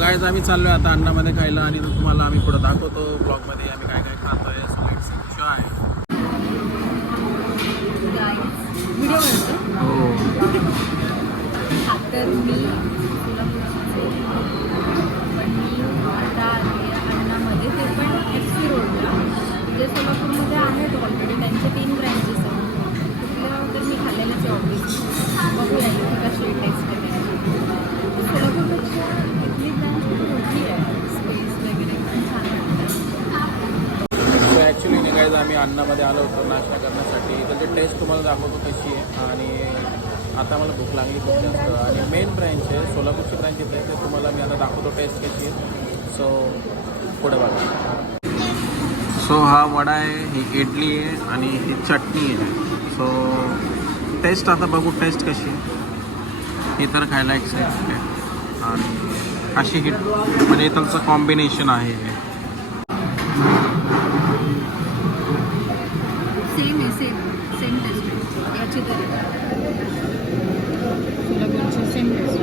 Guys आम्ही चाललोय आता अन्नामध्ये खायला आणि तुम्हाला आम्ही पुढे दाखवतो ब्लॉगमध्ये आम्ही काय काय खातोय. So let's enjoy. व्हिडिओ बनवतो. हो तर मी पण मी आता आली अन्नामध्ये, ते पण FC रोडला, जे सोलापूरमध्ये आहेत ऑलरेडी. त्यांचे 3 ब्रँचेस आहेत. कुठल्या तर मी खाल्लेलंच आहे ऑब्वियसली. बघूया इथे कशी टेस्ट आहे. सोलापूरपेक्षा इथली ब्रँच मोठी आहे. स्पेस वगैरे पण छान वाटतं. सो ॲक्च्युली नाही गाईज आम्ही अन्नामध्ये आलो होतो नाश्ता करण्यासाठी. त्याची टेस्ट तुम्हाला दाखवतो कशी आहे. आणि आता मला भूक लागली खूप जास्त. आणि मेन ब्रँच आहे सोलापूरची ब्रँच इथे, ते तुम्हाला मी आता दाखवतो टेस्ट कशी आहे. सो पुढे बघा. सो हा वडा आहे, ही इडली आहे आणि ही चटणी आहे. सो टेस्ट आता बघू टेस्ट कशी आहे. हे तर खायला एक्साइटेड आहे. आणि अशी ही म्हणजे त्यांचं कॉम्बिनेशन आहे हे. सेम आहे, सेम टेस्ट आहे याची तरी. सोलापूरची सेम टेस्ट.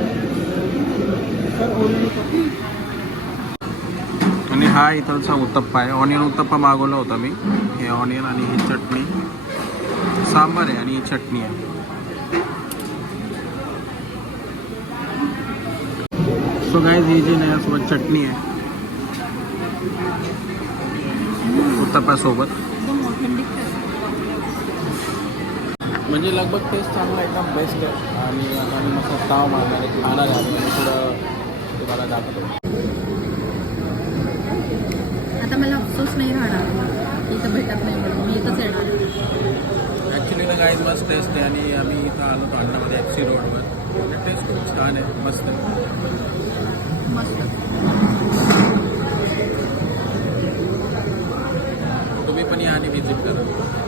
आणि हा इथलचा उत्तप्पा आहे. ऑनियन उत्तप्पा मागवला होता मी. हे ऑनियन आणि ही चटणी, सांबार आहे आणि ही चटणी आहे. सो गाईज ही जी नाही सोबत चटणी आहे उत्तप्पासोबत. एकदम ऑथेंटिक टेस्ट. म्हणजे लगभग टेस्ट चांगला एकदम बेस्ट आहे. आणि आता मी मस्त ताव मारणार आहे, खाणार आहे. आणि थोडं तुम्हाला दाखवतो. आता मला अफसोस नाही राहणार इथं भेटत नाही म्हणून. मी इथंच येणार. ॲक्च्युली ना गाईज मस्त टेस्ट आहे. आणि आम्ही इथं आलो होतो अन्नामध्ये FC रोडवर. म्हणजे टेस्ट खूप छान आहे, मस्त आहे. मस्त. तुम्ही पण या आणि व्हिजिट करा.